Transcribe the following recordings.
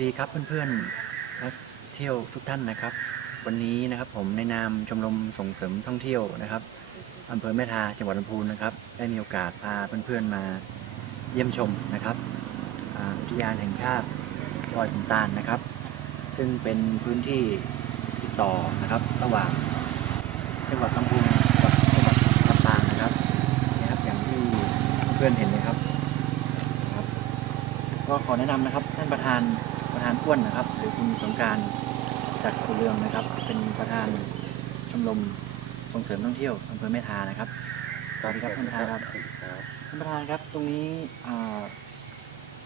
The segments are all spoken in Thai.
วัสดีครับเพื่อนๆนักเที่ยวทุกท่านนะครับ วันนี้นะครับผมในนามชมรมส่งเสริมท่องเที่ยวนะครับอำเภอแม่ทาจังหวัดลำพูนนะครับ ได้มีโอกาสพาเพื่อนๆมาเยี่ยมชมนะครับอุทยานแห่งชาติดอยขุนตาลนะครับ ซึ่งเป็นพื้นที่ติดต่อนะครับ ระหว่างจังหวัดลำพูนกับจังหวัดลำปางนะครับนี่ครับ อย่างที่เพื่อนเห็นเลยครับก็ขอแนะนำนะครับท่านประธาน ประธานอ้วนนะครับ หรือคุณสงกรารจากกุเรืองนะครับ เป็นประธานชมรมส่งเสริมท่องเที่ยวอำเภอแม่ทานะครับสวัสดีครับท่านประธานครับท่านประธานครับตรงนี้อ่า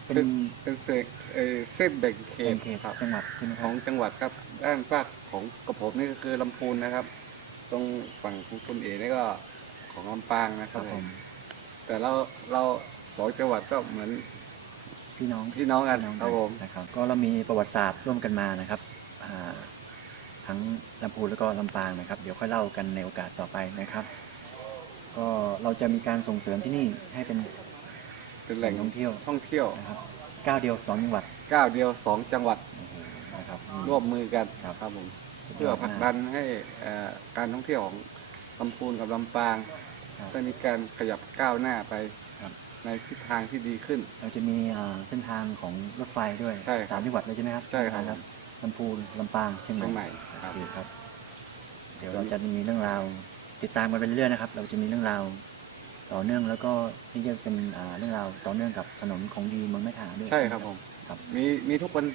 เป็นเป็นเป็นเศษเอ่อเส้นแบ่งเขเขตตเขตจังหวัดใช่ไหมคขรัอบงจังหวัดครับด้านภาคของกระผมนี่ก็คือลำพูนนะครับ ตรงฝั่งของคุณเอนี่ก็ของลำปางนะคครัรับบผมแต่เราเราสองจังหวัดก็เหมือน พี่น้องพี่น้องกันพี่น้องครับผมนะครับ ก็เรามีประวัติศาสตร์ร่วมกันมานะครับอ่าทั้งลำพูนแล้วก็ลำปางนะครับ เดี๋ยวค่อยเล่ากันในโอกาสต่อไปนะครับ ก็เราจะมีการส่งเสริมที่นี่ให้เป็นเป็นแหล่งท่องเที่ยวท่องเที่ยวนะครับก้าวเดียวสองจังหวัดก้าวเดียวสองจังหวัดโอ้โหนะครับร่วมมือกันครับครับผมสุดยเพื่อดผลักมาดันให้เอ่อการท่องเที่ยวของลำพูนกับลำปางครับได้มีการขยับก้าวหน้าไปครับ ในทิศทางที่ดีขึ้น เราจะมีอ่าเส้นทางของรถไฟด้วยใช่ครับสามจังหวัดเลยใช่ไหมครับใช่ครับท่านลำพูนลำปางเชียงใหเชียงใหม่ม่ครับ โอเคครับ เดี๋ยวเราจะมีเรื่องราวติดตามกันไปเรื่อยๆนะครับ เราจะมีเรื่องราวต่อเนื่องแล้วก็นี่จะเป็นอ่าเรื่องราวต่อเนื่องกับถนนของดีเมืองแม่ถาด้วยใช่ครับผม ครับ มีมีทุกวัน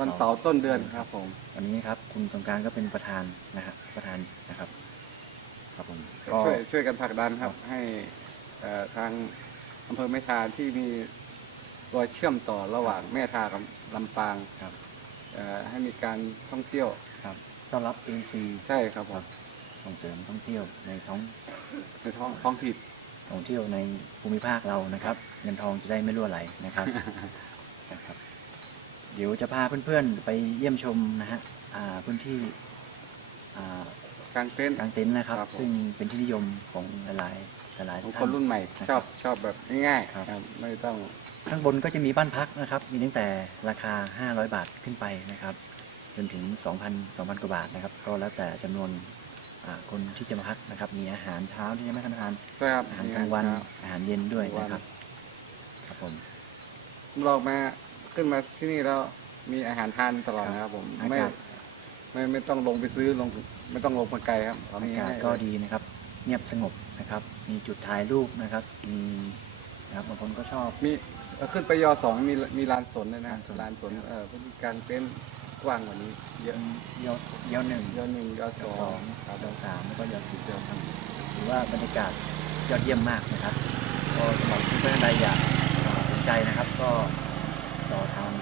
วันเสาร์ต้นเดือนครับผม วันนี้ครับคุณสงกรารก็เป็นประธานนะครับประธานนะครับ ครับผมก็ ช่วยช่วยกันผลักดันครับครับให้เอ่อทาง อำเภอแม่ทาที่มีตัวเชื่อมต่อระหว่างแม่ทากับลำปางครับเอ่อให้มีการท่องเที่ยวครับต้อนรับ AC ใช่ครับผมส่งเสริมท่องเที่ยวในท้องในท้องท้องถิ่นท่องเที่ยวในภูมิภาคเรานะครับ เงินทองจะได้ไม่รั่วไหลนะครับนะครับ เดี๋ยวจะพาเพื่อนๆไปเยี่ยมชมนะฮะอ่าพื้นที่อ่ากางเต็นท์กางเต็นท์นะครับครับผมซึ่งเป็นที่นิยมของหลายๆ หลายของๆคนท่านรุ่นใหม่นะครับชอบชอบแบบง่ายครับๆครับไม่ต้อง ข้างบนก็จะมีบ้านพักนะครับ มีตั้งแต่ราคา 500 บาทขึ้นไปนะครับ จนถึง 2,000 2,000 กว่าบาทนะครับ ก็แล้วแต่จำนวนอ่าคนที่จะมาพักนะครับ มีอาหารเช้าที่จะไม่ทานอาหารใช่ครับอาหารกลางวัน ครับ อาหารเย็นด้วยกลางวันนะครับ ครับผม เรามาขึ้นมาที่นี่แล้วมีอาหารทานตลอดนะครับผมอาไม่กาศ ไม่ไม่ต้องลงไปซื้อลงไม่ต้องลงมาไกลครับเรอามีกาศให้ก็ดีนะครับ เงียบสงบนะครับ มีจุดถ่ายรูปนะครับมีนะครับบางคนก็ชอบ มีเอ่อขึ้นไปยอสองมีมีลานสนด้วยนะลานสน ลานสนเอ่อพื้นที่กลางเต็นท์กว้างกว่านี้ เยอะยอเยอหนึ่งยอหนึ่งยอยสออสองงครับยอสามแล้วก็ยอสี่ยอห้าถือว่าบรรยากาศยอดเยี่ยมมากนะครับก็สำหรับเพื่อนๆใดอยากเอ่อสนใจนะครับ ก็ต่อทาง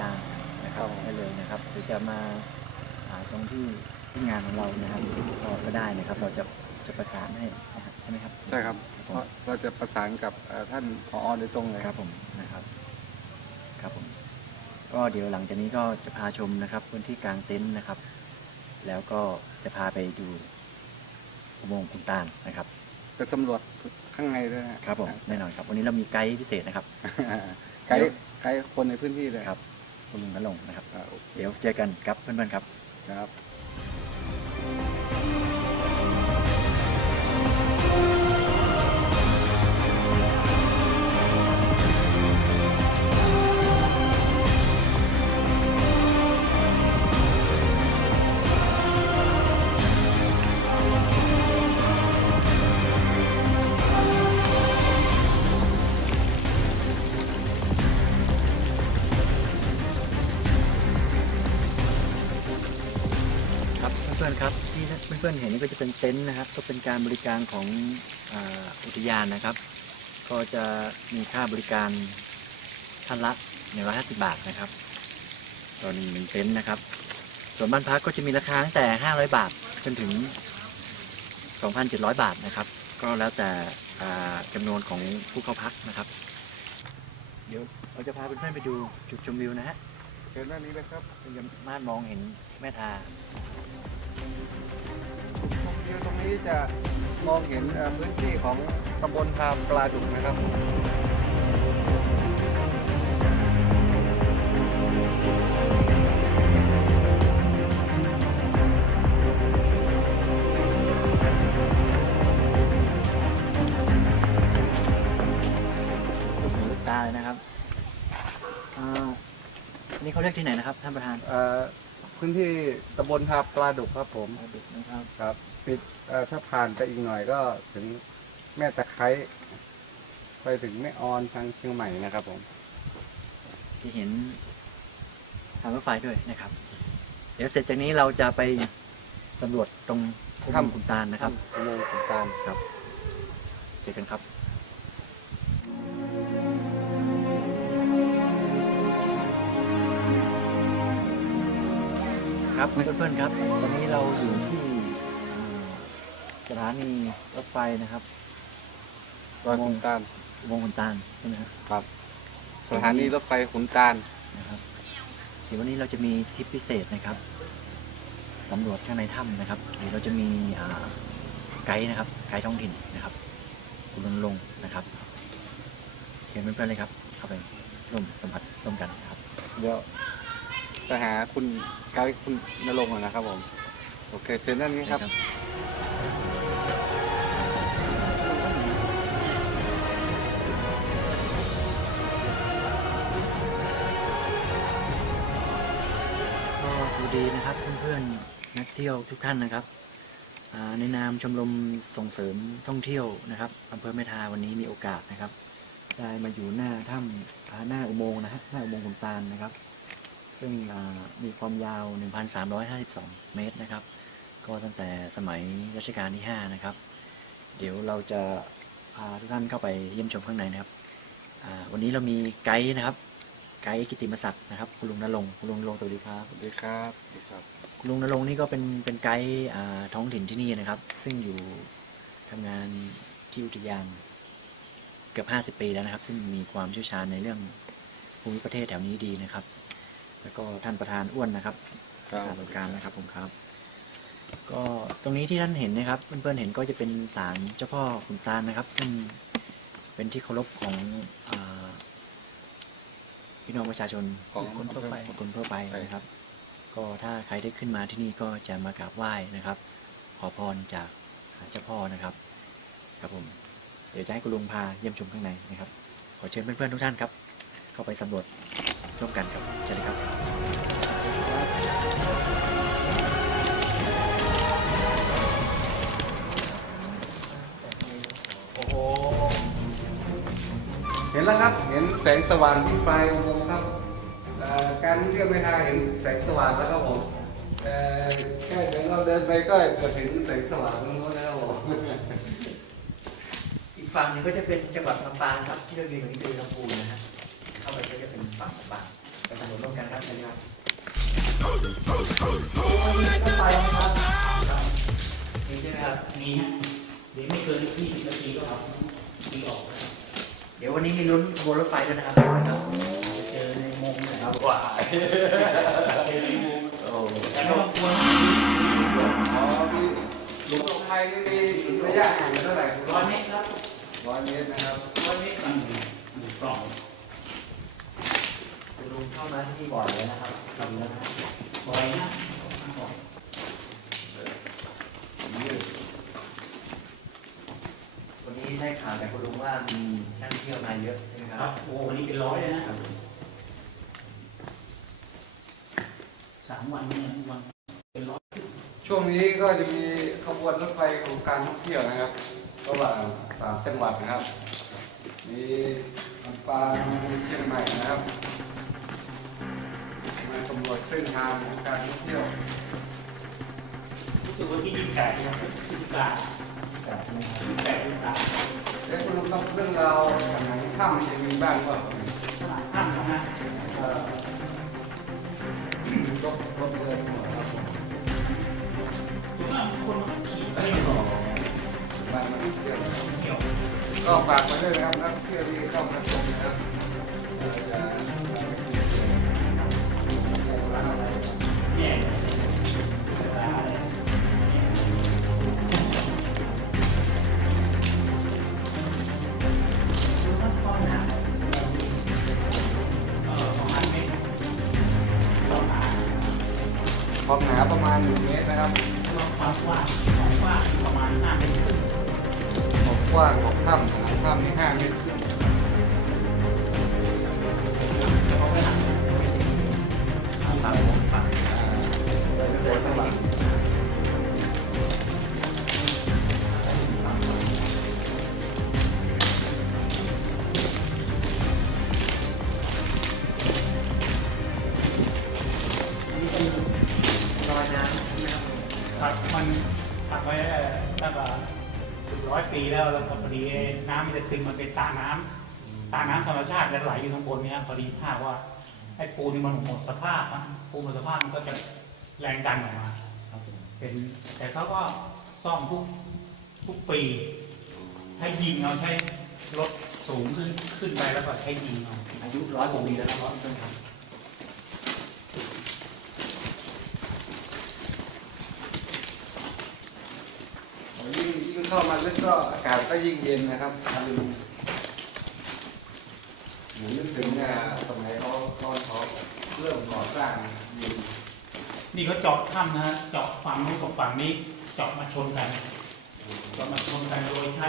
ยางนะครับได้เลยนะครับหรือจะมาหาตรงที่ที่งานของเรานะครับก็ก็ได้นะครับ เราจะจะประสานให้นะครับใช่ไหมครับใช่ครับผเพมราะเราจะประสานกับเอ่อท่านผอโดยตรงเลยครับผมนะครับครับผมก็เดี๋ยวหลังจากนี้ก็จะพาชมนะครับ พื้นที่กลางเต็นท์นะครับ แล้วก็จะพาไปดูอุโมงค์คุณตาลนะครับ จะสำรวจข้างในด้วยนะ ครับผมแน่นอนครับ วันนี้เรามีไกด์พิเศษนะครับ ไกด์ไกด์คนในพื้นที่เลยครับ คุณลุงนรงค์นะครับอ่าโอเคเดี๋ยวเจอกันครับเพื่อนๆครับ ครับครับ พื่อนๆเห็นนี่ก็จะเป็นเต็นท์นะครับ ก็เป็นการบริการของอาอุทยานนะครับ ก็จะมีค่าบริการท่านละ150 บาทนะครับต่อหนึ่งหนึ่งเต็นท์นะครับ ส่วนบ้านพักก็จะมีราคาตั้งแต่ 500 บาทจนถึง 2,700 บาทนะครับ ก็แล้วแต่อ่าจำนวนของผู้เข้าพักนะครับ เดี๋ยวเราจะพาเพื่อนๆไปดูจุดชมวิวนะฮะเชิญด้านนี้เลยครับจะสามารถมองเห็นแม่ทา จุดชมวิวตรงนี้จะมองเห็นพื้นที่ของตำบลพาปลาดุกนะครับตาเลยนะครับ อ่า นี่เขาเรียกที่ไหนนะครับ ท่านประธาน เอ่อ พื้นที่ตำบลทาปลาดุกครับผมดุนะครับครับปิดเอ่อถ้าผ่านไปอีกหน่อยก็ถึงแม่ตะไคร้ไปถึงแม่ออนทางเชียงใหม่นะครับผม จะเห็นทางรถไฟด้วยนะครับ เดี๋ยวเสร็จจากนี้เราจะไปสำรวจตรงถ้ำขุนตาลนะครับ อุโมงค์ขุนตาลครับเจอกันครับ ครับเพื่อนๆครับ ตอนนี้เราอยู่ที่เอ่อสถานีรถไฟนะครับดอยขุนตาลวงขุนตาลใช่ไหมครับครับ สถานีรถไฟขุนตาลนะครับเดี๋ยววันนี้เราจะมีทริปพิเศษนะครับสำรวจข้างในถ้ำนะครับเดี๋ยวเราจะมีอ่าไกด์นะครับไกด์ท้องถิ่นนะครับคุณลุงลงค์นะครับเชิญเพื่อนๆเลยครับเข้าไปร่วมสัมผัสร่วมกันนะครับเดี๋ยว จะหาคุณไกด์คุณนรงค์ก่อนนะครับผม โอเคเซ็นด้านนี้ครับ ก็สวัสดีนะครับเพื่อนๆนักเที่ยวทุกท่านนะครับอ่าในนามชมรมส่งเสริมท่องเที่ยวนะครับอำเภอแม่ทาวันนี้มีโอกาสนะครับ ได้มาอยู่หน้าถ้ำอ่าหน้าอุโมงค์นะฮะหน้าอุโมงค์ขุนตาลนะครับ ซึ่งอ่ามีความยาว 1,352 เมตรนะครับ ก็ตั้งแต่สมัยรัชกาลที่ 5 นะครับ เดี๋ยวเราจะพาทุกท่านเข้าไปเยี่ยมชมข้างในนะครับอ่าวันนี้เรามีไกด์นะครับ ไกด์กิติมศักดิ์นะครับคุณลุงนรงค์คุณลุงนรงค์สวัสดีครับสวัสดีครับสวัสดีครับ คุณลุงนรงค์นี่ก็เป็นเป็นไกด์อ่าท้องถิ่นที่นี่นะครับ ซึ่งอยู่ทำงานที่อุทยานเกือบ 50 ปีแล้วนะครับ ซึ่งมีความเชี่ยวชาญในเรื่องภูมิประเทศแถวนี้ดีนะครับ แล้วก็ท่านประธานอ้วนนะครับครับการบริการนะครับผมครับ ก็ตรงนี้ที่ท่านเห็นนะครับเพื่อนๆเห็นก็จะเป็นศาลเจ้าพ่อขุนตาลนะครับ ซึ่งเป็นที่เคารพของอาพี่น้องประชาชนของคนทั่วไปคนทั่วไปนะครับ ก็ถ้าใครได้ขึ้นมาที่นี่ก็จะมากราบไหว้นะครับ ขอพรจากเจ้าพ่อนะครับ ครับผมเดี๋ยวจะให้คุณลุงพาเยี่ยมชมข้างในนะครับ ขอเชิญเพื่อนๆทุกท่านครับ เข้าไปสำรวจ ร่วมกันครับเชิญเลยครับโอ้โหเห็นแล้วครับ เห็นแสงสว่างที่ปลายอุโมงค์ครับเอ่อการท่องเที่ยวไม่ทางเห็นแสงสว่างแล้วครับผมแต่แค่เดินเราเดินไปก็จะถึงแสงสว่างตรงนู้นแล้วครับผมอีกฝั่งหนึงก็จะเป็นจังหวัดลำปางครับที่เราอยู่ตรงนี้คือลำพูนนะฮะเข้าไปก็ จะเป็นฝั่งลำปางไปสำรวจร่วมกันครับเชิญครับไปครับนี่ใช่ไหมครับมีฮะเดี๋ยวไม่เกิน20นาทีก็ครับมีออกเดี๋ยววันนี้มีลุ้นขบวนรถไฟด้วยนะครับเจอในโมงนะครับว้าเจอในโมโอ้แต่ไม่ต้องกลัวอ๋อมีหลวงตรงไทยนี่มีระยะห่างเท่าไหร่ครับร้อยเมตรครับร้อยเมตรนะครับร้อยเมตรกันหนึ่งกล่อง คุณลุงเข้ามาที่นี่บ่อยเลยนะครับครับนะบ่อยนะวันนี้ได้ข่าวจากคุณลุงว่ามีนักท่องเที่ยวมาเยอะใช่ไหมคครัรับบ โอ้วันนี้เป็นร้อยเลยนะครับสามวันเนี่ยวัน เป็นร้อยช่วงนี้ก็จะมีขบวนรถไฟของการท่องเที่ยวนะครับระหว่างสามจังหวัดนะครับ มีลำปางเชียงใหม่นะครับ สำรวจเส้นทางของการท่องเที่ยวรู้สึกว่าที่ยี่สิบแปดนะครับพฤศจิกาครับใช่ไหมครับยี่สิบแปดพฤศจิกาแล้วคุณลุงครับเรื่องราวของหนังถ้ำจะมีบ้างก็ขนาดท่านนะฮะเอ่อยกรถเลยครับผมส่วนมากคนขี่ไปไม่ต่อบ้านมาท่องเที่ยวเกี่ยวก็ฝากไว้ด้วยนะครับนักท่องเที่ยวที่เข้ามาชมนะครับ นะครับความกว้างความกว้างประมาณห้าเมตรครึ่งความกว้างของถ้ำของถ้ำนี่5เมตรครึ่งแล้วก็ไปหักคครับครับอ่าเป็นแสงสว่างอั จะซึมมันเป็นตาน้ำตาน้ำธรรมชาติและไหลอยู่ข้างบนเนี่ยพอดีทราบว่าไอ้ปูนมันหมดสภาพนะปูหมดสภาพมันก็จะแรงดันออกมาเป็นแต่เขาก็ซ่อมทุกทุกปีให้ยิงเอาใช้รถสูงขึ้นขึ้นไปแล้วก็ใช้ยิงเอาอายุร้อยกว่าปีแล้วนะครับต้นครับ ยิ่งยิ่ง เข้ามาลึกก็อากาศก็ยิ่งเย็นนะครับทำเหมือนนึกถึงอ่าสมัยเขาตอนเขาเริ่มก่อสร้างอยู่นี่เขาเจาะถ้ำนะฮะเจาะฝั่งนู้นกับฝั่งนี้เจาะมาชนกันเจาะมาชนกันโดยใช้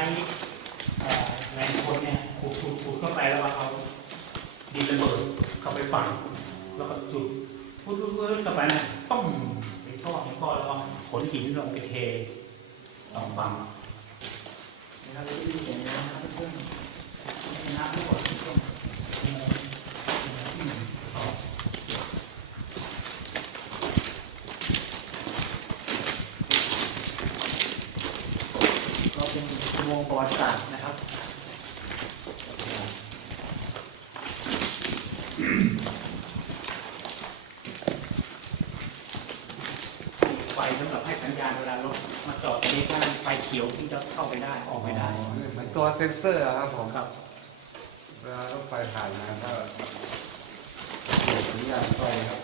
เอ่อแรงคนเนี่ยขูดขูดขูดเข้าไปแล้วก็เอาดินระเบิดเข้าไปฝังแล้วก็จุดพุดพุดพุดเข้าไปนะต้มเป็นท่อเป็นท่อแล้วก็ขนหินลงไปเทสองฝั่ง เราจะได้ยินเสียงน้ำเพื่อนน้ำทั้งหมดก็เป็นอุโมงประวัติศาสตร์นะครับไฟสำหรับให้สัญญาณเวลารถมาจอดตรงนี้ถ้ เขียวที่จะเข้าไปได้ออกไปได้เหมือนตัวเซ็นเซอร์อะครับผมครับเวลารถไฟผ่านมาก็เกิดสัญญาณไฟครับ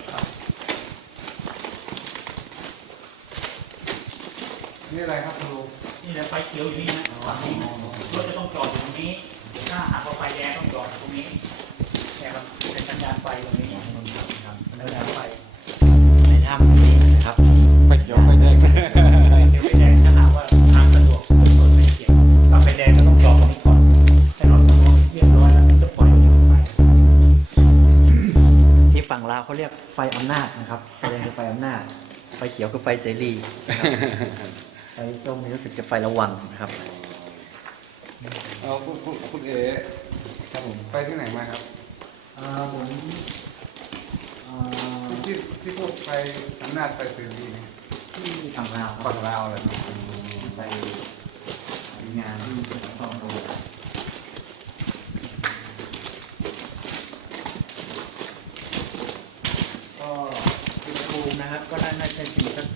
นี่อะไรครับคุณลุงนี่แหละไฟเขียวอยู่นี่นะฝั่งนี้นะรถจะต้องจอดอยู่ตรงนี้ถ้าหากว่าไฟแดงต้องจอดตรงนี้แต่ครับเป็นสัญญาณไฟตรงนี้ครับสัญญาณไฟในถ้ำ คือไฟเสรีนะครับไฟส้มนี่รู้สึกจะไฟระวังนะครับ เอาคุณคุณคุณเอ๋ครับผมไปที่ไหนมาครับเอ่อผมเอ่อที่ที่พวกไปอำนาจไปสื่อดีเนี่ยที่ฝั่งลาวครับฝั่งลาวเลยไปงานที่จังหวัดคลองโตก็อุณหภูมิ นะครับก็น่าน่าจะอยู่สัก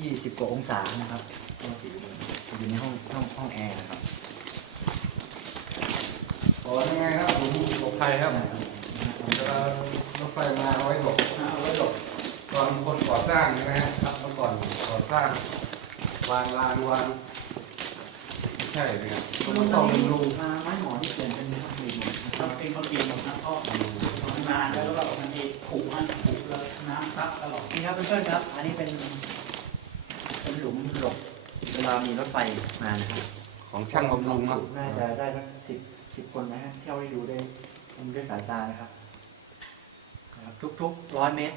ยี่สิบกว่าองศานะครับก็อยู่ในห้องห้องห้องแอร์นะครับโอ้ยังไงครับผมหลบภัยครับเวลารถไฟมาเอาไว้หลบเอาไว้หลบตอนคนก่อสร้างใช่ไหมครับเมื่อก่อนก่อสร้างวางลานวางไม่ใช่เนี่ยคุต้ณองลุงต้ตอองนบำนี้รุงมาไม้หมอที่เปลี่ยนเป็นไม้ดีนะคครัรับบเป็นเขาเปลี่ยนของน้ำท่อทำนานแล้วแล้วก็มันมีถูกมันถูกแล้วน้ำ ซับตลอดนี่ครับเพื่อนๆครับ อันนี้เป็นเป็นหลุมหลบเวลามีรถไฟมานะครับของช่างบำรุงเนาะน่าจะได้สักสิบสิบคนนะฮะเที่ยวได้ดูได้ดูด้วยสายตานะครับนะครับ ทุกๆร้อยเมตร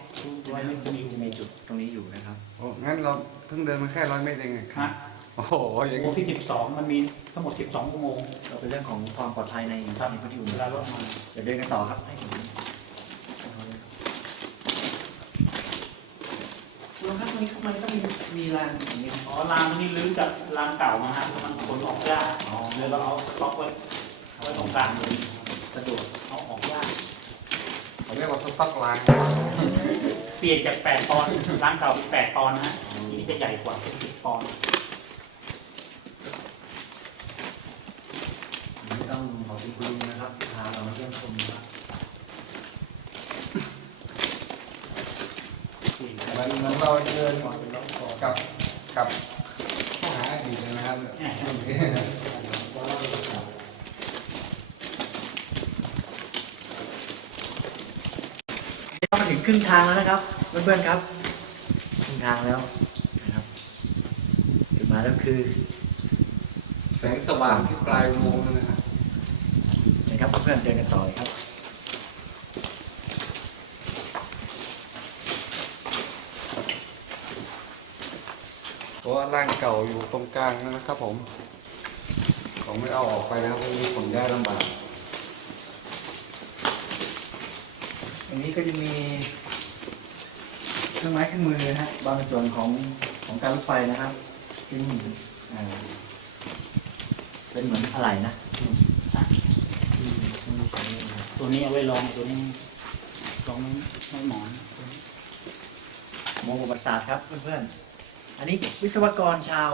ร้อยเมตรจะมีจะมีจุดตรงนี้อยู่นะครับโอ้งั้นเราเพิ่งเดินมาแค่ร้อยเมตรเองไงฮะโอ้โหอย่างโอ้นี้ที่12มันมีทั้งหมด12อุโมงค์ ก็เป็นเรื่องของความปลอดภัยในครับ ในพื้นที่อุเวโมงลาค์รถมา เดี๋ยวเดินกันต่อครับให้ถึ งคุณลุงครับตรงนี้มันก็มีมีรางอย่างนี้อ๋อรางนี่ลื้อจากรางเก่ามาฮะมันขนออกยากเลยเราเอาล็อกไว้เอาไว้ตรงกลางเลยสะดวกเอาออกยากเขาเรียกว่าสต็อกไลน์เปลี่ยนจาก8ปอนด์รางเก่าเป็น8ปอนด์นะฮะทีนี้จะใหญ่กว่าเป็น10ปอนด์ไม่ต้องขอบคุณคุณลุงนะครับพาเรามาเยี่ยมชมครับ มันมันเราเดินก่อนเป็นล็อกก่อนกับกับข้อหาอดีตนะครับเรามาถึงครึ่งทางแล้วนะครับเพื่อนๆครับครึ่งทางแล้วนะครับจุดหมายแล้วคือ แสงสว่างที่ปลายอุโมงค์นั่นนะครับนะครับเพื่อนๆเดินกันต่อเลยครับ ร่างเก่าอยู่ตรงกลางนะครับผมผมไม่เอาออกไปนะครับเพราะมีขนย้ายลำบากอันนี้ก็จะมีเครื่องไม้เครื่องมือนะฮะบางส่วนของของการรถไฟนะครับซึ่งอ่าเป็นเหมือนอะไรนะที่ที่ที่ใช้นะครับ ตัวนี้เอาไว้ลองตัวนี้ลองไม่ไม่หมอน โมโหประสาทครับเพื่อนๆ อันนี้วิศวกรชาว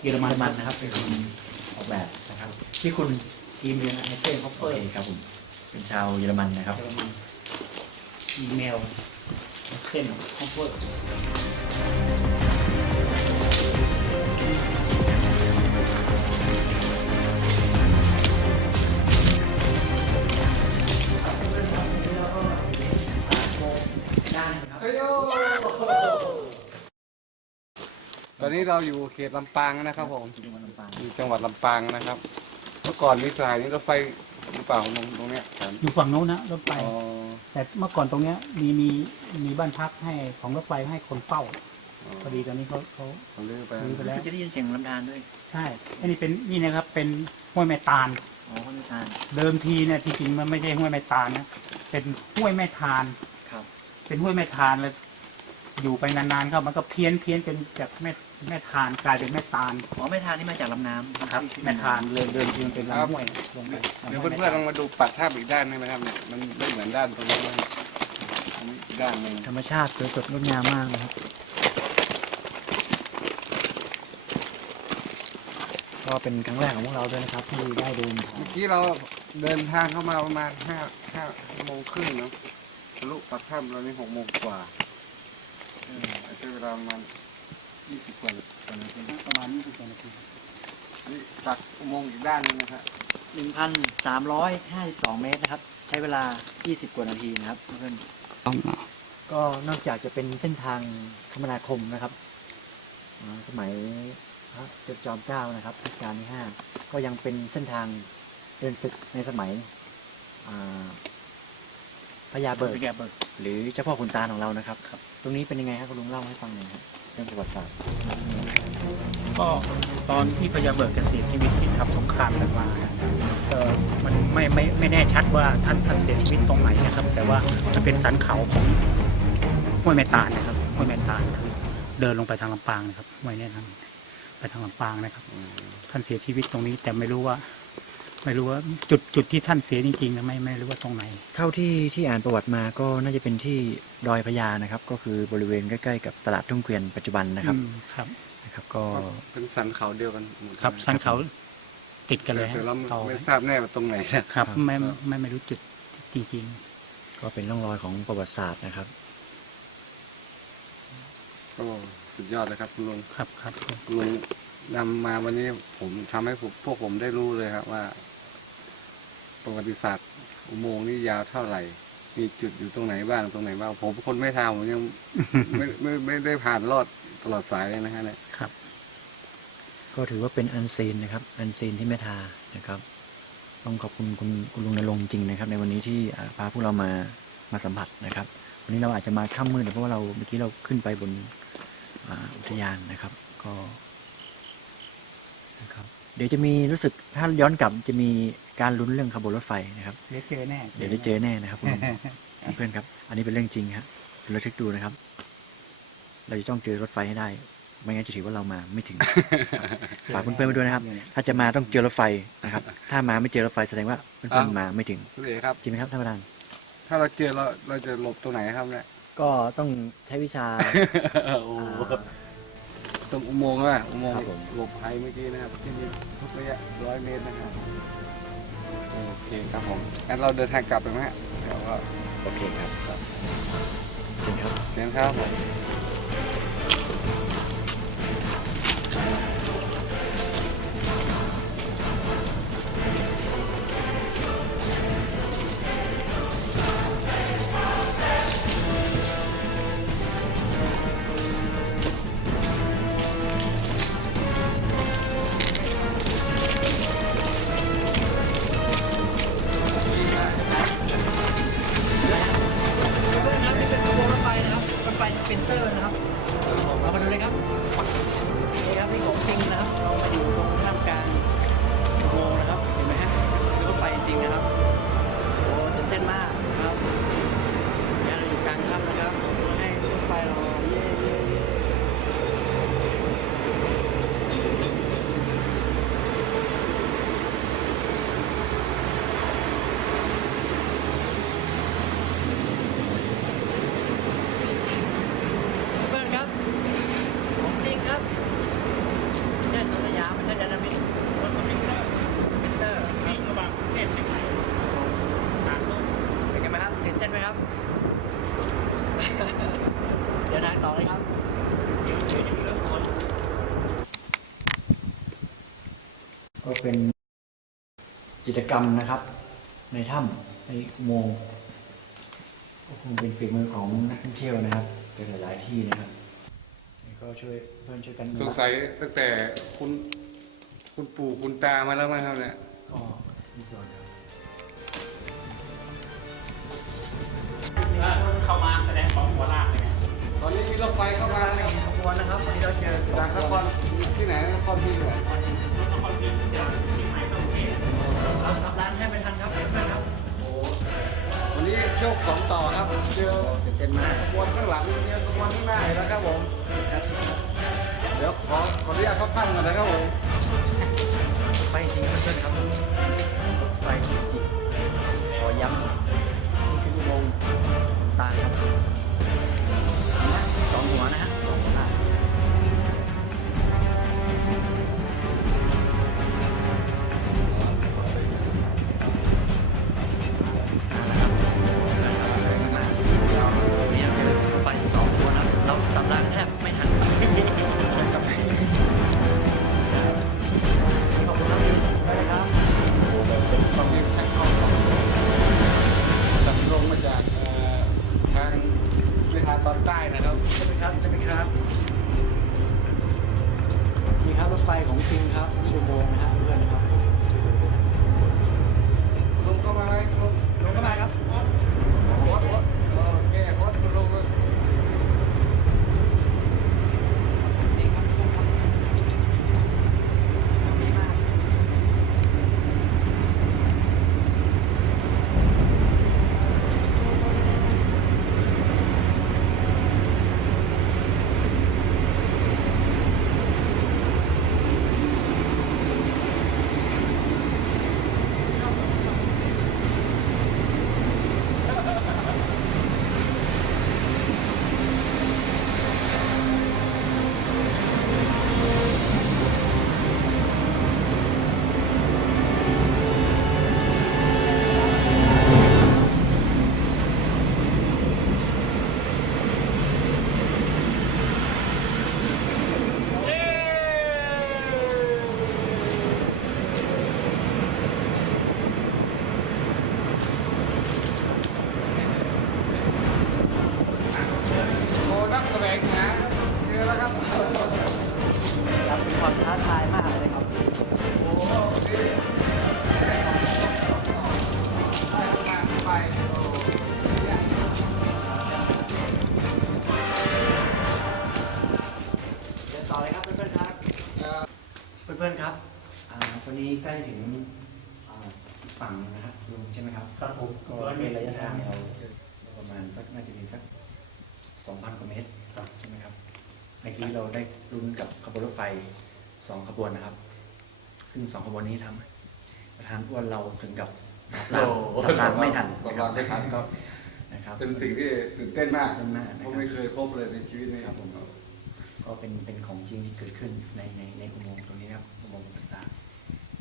เยอรเยอมันรมันนะครับ เป็นคนออกแบบนะครับที่คุณทีมเรียนไอเซ่เขาโอเปิดเคครับผมเป็นชาวเยอรมันนะครับเยอรมันอีเมลเส้นเขาเปิดเฮ้ยโยต อนนี้เราอยู่เขตลำปางนะครับผมอยู่จังหวัดลำปางนะครับ เมื่อก่อนมีสถานีรถไฟหรือเปล่าตรงตรงเนี้ยครับอยู่ฝั่งโน้นนะรถไฟ อ๋อแต่เมื่อก่อนตรงเนี้ยมีมีมีบ้านพักให้ของรถไฟให้คนเฝ้าพอดีตอนนี้เขาเขา เขาลือไปลื้อไป รู้สึกจะได้ยินเสียงลำธารด้วย ใช่อันนี้เป็นนี่นะครับเป็นห้วยแม่ตาล อ๋อข้างลำธารเดิมทีเนี่ยที่จริงมันไม่ใช่ห้วยแม่ตาลนะเป็นห้วยแม่ทาน ครับ เป็นห้วยแม่ทานแล้วอยู่ไปนานๆเข้ามันก็เพี้ยนเพี้ยนเป็นจากแม่ แม่ทานกลายเป็นแม่ตาลอ๋อแม่ทานนี่มาจากลำน้ำครับที่แม่ทานเดินเดินทีมันเป็นลำห้วยลงไปเดี๋ยวเพื่อนๆลองมาดูปัดภาพอีกด้านได้ไหมครับเนี่ยมันไม่เหมือนด้านตรงนี้นะอันนี้อีกด้านหนึ่งธรรมชาติสวยสดงดงามมากนะครับก็เป็นครั้งแรกของพวกเราด้วยนะครับที่ได้เดินเมื่อกี้เราเดินทางเข้ามาประมาณห้าห้าโมงครึ่งเนาะทะลุปักถ้ำเรานี่หกโมงกว่าเออใช้เวลาประมาณ ยี่สิบกว่านาทีประมาณ20กว่านาทีนี่ปักอุโมงค์อีกด้านหนึงนะครับ1,352เมตรนะครับ ใช้เวลา20กว่านาทีนะครับเพื่อนก็นอกจากจะเป็นเส้นทางคมนาคมนะครับอ่าสมัยพระจุจอมเกล้านะครับรัชกาลที่5ก็ยังเป็นเส้นทางเดินศึกในสมัยอ่าพญาเบิกแกเบิกหรือเจ้าพ่อขุนตาลของเรานะครับ ตรงนี้เป็นยังไงครับคุณลุงเล่าให้ฟังหน่อยครับ เรื่องประวัติศาสตร์ก็ตอนที่พญาเบิกจะเสียชีวิตที่ทำสงครามกันมาเออมันไม่ไม่ไม่แน่ชัดว่าท่านท่านเสียชีวิตตรงไหนนะครับ แต่ว่ามันเป็นสันเขาของห้วยแม่ตาลนะครับห้วยแม่ตาลคือเดินลงไปทางลำปางนะครับห้วยเนี่ยทางไปทางลำปางนะครับ ท่านเสียชีวิตตรงนี้แต่ไม่รู้ว่า ไม่รู้ว่าจุดจุดที่ท่านเสียจริงๆนะไม่ไม่รู้ว่าตรงไหน เท่าที่ที่อ่านประวัติมาก็น่าจะเป็นที่ดอยพญานะครับ ก็คือบริเวณใกล้ๆกับตลาดทุ่งเกวียนปัจจุบันนะครับอืมครับ นะครับ ก็เป็นสันเขาเดียวกันหมดครับสันเขาติดกันเลยฮะแต่เราเขาไม่ทราบแน่ว่าตรงไหนนะครับไม่ไม่ไม่รู้จุดจริงก็เป็นร่องรอยของประวัติศาสตร์นะครับ โอ้สุดยอดเลยครับคุณลุงๆ ครับครับ คุณลุงนำมาวันนี้ผมทำให้ผมพวกผมได้รู้เลยครับว่า ประวัติศาสตร์อุโมงค์นี่ยาวเท่าไหร่ มีจุดอยู่ตรงไหนบ้างตรงไหนบ้างผมคนไม่ทำผมยังไม่ไม่ไม่ได้ผ่านรอดตลอดสายเลยนะฮะเนี่ยครับ ก็ถือว่าเป็นอันซีนนะครับ อันซีนที่แม่ทานะครับ ต้องขอบคุณคุณคุณลุงนรงค์จริงนะครับ ในวันนี้ที่อ่าพาพวกเรามามาสัมผัสนะครับ วันนี้เราอาจจะมาค่ำมืดเพราะว่าเราเมื่อกี้เราขึ้นไปบนอ่าอุทยานนะครับ ก็นะครับ เดี๋ยวจะมีรู้สึกถ้าย้อนกลับจะมีการลุ้นเรื่องขบวนรถไฟนะครับ เดี๋ยวเจอแน่ เดี๋ยวได้เจอแน่นะครับคุณลุงเพื่อนครับ อันนี้เป็นเรื่องจริงครับเราเช็คดูนะครับ เราจะต้องเจอรถไฟให้ได้ ไม่งั้นจะถือว่าเรามาไม่ถึงฝากเพื่อนๆไปด้วยนะครับ ถ้าจะมาต้องเจอรถไฟนะครับ ถ้ามาไม่เจอรถไฟแสดงว่าเพื่อนๆมาไม่ถึงคุณเอกครับจริงไหมครับท่านประธานถ้าเราเจอเราเราจะหลบตรงไหนครับเนี่ยก็ต้องใช้วิชาโอ้อ่า ตรงอุโมงค์อะอุโมงค์ครับผมหลบภัยเมื่อกี้นะครับที่มีทุกระยะร้อยเมตรนะครับโอเคครับผมงั้นเราเดินทางกลับเลยไหมฮะเดี๋ยวก็โอเคครับจริงครับ เดินครับผมนี่เป็นขบวนรถไฟนะครับรถไฟสปรินเตอร์นะครับเราม ครับ เดี๋ยวทางต่อเลยครับก็เป็นกิจกรรมนะครับ ในถ้ำในโมงก็คงเป็นฝีมือของนักท่องเที่ยวนะครับเป็นหลายๆที่นะครับก็ช่วยเพื่อนช่วยกันสงสัยตั้งแต่คุณคุณปู่คุณตามาแล้วมั้งครับเนี่ยก็มีส่วนครับ เข้ามาแสดงของหัวลากเลยนะตอนนี้มีรถไฟเข้ามาแล้วขบวนนะครับวันนี้เราเจอจากนครที่ไหนนครพีเหรอรถนครพิงค์จากเชียงใหม่เข้ากรุงเทพเราสับร้านให้ไม่ทันครับเพื่อนครับโอ้วันนี้โชคสองต่อครับเจอตื่นเต้นมากขบวนข้างหลังเจอขบวนข้างหน้าอีกแล้วครับผมเดี๋ยวขอขออนุญาตเข้าถ้ำก่อนนะครับผมรถไฟจริงครับเพื่อนครับรถไฟจริงขอย้ำนี่คืออุโมงค์ ตาลครับสองหัวนะฮะ ซึ่งสองขบวนนี้ทำประธานอ้วนเราถึงกับสับรางสับรางไม่ทันสันะบครัราบงไม่ทันครับนะครับ เป็นสิ่งที่ตื่นเต้นมากตื่นเต้นมากนะครับเพราะไม่เคยพบเลยในชีวิตนี้ครับผมก็เป็นเป็นของจริงที่เกิดขึ้นในในในอุโมงค์ตรงนี้นะครับอุโมงค์ประสาท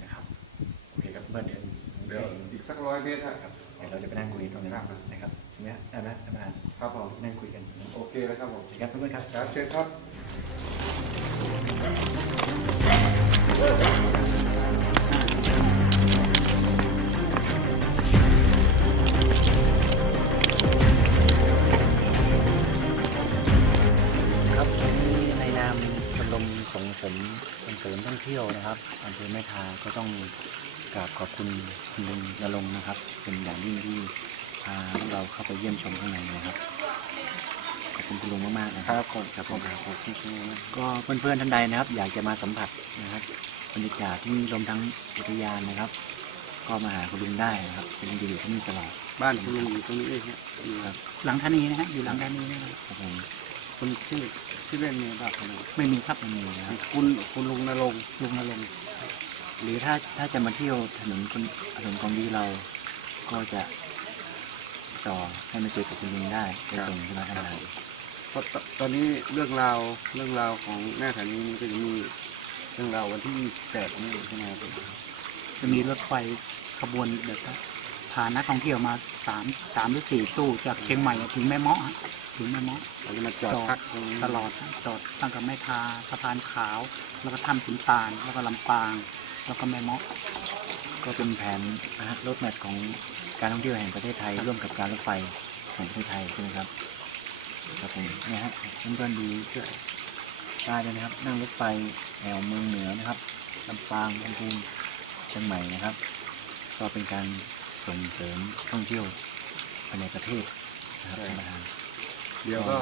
นะครับโอเคครับเมื่อเดือนเดี๋ยวอีกสักร้อยเมตรคครัรับบเดี๋ยวเราจะไปนั่งคุยตรงนี้นะครับทีนี้ได้ไหมท่านประธานครับผมนั่งคุยกันโอเคแล้วครับผมโอเคครับเพื่อนๆครับครับเชิญครับ ครับวันนี้ในนามชมรมส่งเสริมส่งเสริมท่องเที่ยวนะครับอำเภอแม่ทาก็ต้องกราบขอบคุณคุณลุงนรงค์นะครับ เป็นอย่างยิ่งที่พาพวกเราเข้าไปเยี่ยมชมข้างในนะครับ อบคุณคุณลุงมากๆนะคครับรับขอบครับขผอบมขอบคุณครูนะก็เพื่อนๆท่านใดนะครับ อยากจะมาสัมผัสนะครับบรรยากาศที่รวมทั้งอุทยานนะครับ ก็มาหาคุณลุงได้นะครับคุณลุงจะอยู่ที่นี่ตลอดบ้านคุณลุงอยู่ตรงนี้เองครับอยู่ครับหลังธานีนะฮะอยู่หลังธานีนะครับครับผมคุณชื่อชื่อเล่นมีบ้างคุณลุงไม่มีครับไม่มีนะครับคุณคุณลุงนรงค์ลุงนรงค์หรือถ้าถ้าจะมาเที่ยวถนนคนถนนของดีเรา ก็จะต่อให้มาเจอกับคุณลุงได้ไปส่งที่มาทำงาน เพราะตตอนนี้เรื่องราวเรื่องราวของแม่ฐานีนี้ก็จะมีเรื่องราววันที่แปดนี่ใช่ไหมครับจะมีรถไฟขบวนแบบว่าพานักท่องเที่ยวมาสามสามหรือสี่ตู้จากเชียงใหม่ถึงแม่เมาะฮะถึงแม่เมาะ เราจะมาจอดพักตรงนี้ตลอดฮะจอดตั้งแต่แม่ทาสะพานขาว แล้วก็ถ้ำขุนตาล แล้วก็ลำปาง แล้วก็แม่เมาะ ก็เป็นแผนนะฮะรถแมพของการท่องเที่ยวแห่งประเทศไทย ร่วมกับการรถไฟแห่งประเทศไทยใช่ไหมครับ ครับผมเนี่ยฮะเพื่อนๆดูเชื่อป้ายด้วยนะครับ นั่งรถไฟแอวเมืองเหนือนะครับลำปางลำพูนเชียงใหม่นะครับ ก็เป็นการส่งเสริมท่องเที่ยวภายในประเทศนะครับท่านประธาน เดี๋ยวก็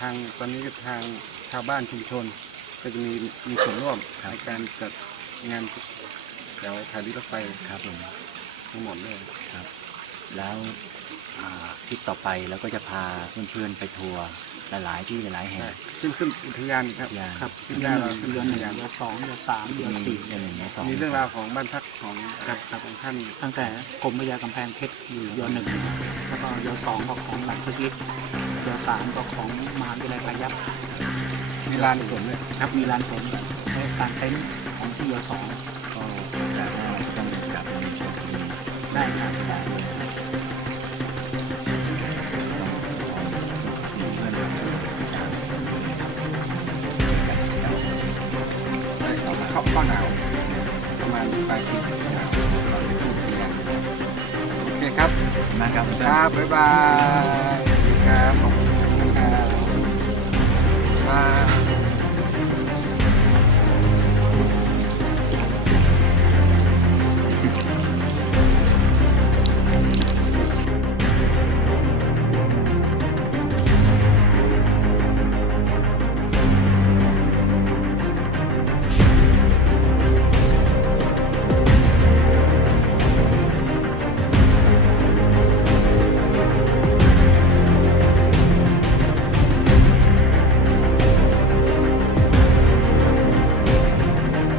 ทางตอนนี้ก็ทางชาวบ้านชุมชน ก็จะมีมีส่วนร่วมครับ ในการจัดงานแถวสถานีรถไฟครับผมทั้งหมดเลยครับแล้ว อ่าทริปต่อไปเราก็จะพาเพื่อนๆไปทัวร์หลายๆที่หลายๆแห่งใช่ขึ้นขึ้นอุทยานอีกครับ อุทยาน ครับขึ้นเดืได้อนหเรานึ่งขึ้นเดือุอนหทนึ่งยานเดือนสองเดือนสามเดือนมีสี่เดือนหนึ่งเดือนสองมีเรื่องราวของบ้านพักของครับครับของท่านตั้งแต่กรมพระยากำแพงเพชรอยู่เดือนหนึ่งแล้วก็เดือนสองก็ของหลักพิจิตรเดือนสามก็ของมหาวิทยาลัยพายัพมีลานสวนเลยครับมีร้านสวนและการเต็นท์ของที่เดือนสองก็โอกาสหน้าเราก็ต้องกลับมาชมที่นี่ได้ครับ โอเคครับขอบคุณมากครับเพื่อนๆครับ บ๊ายบาย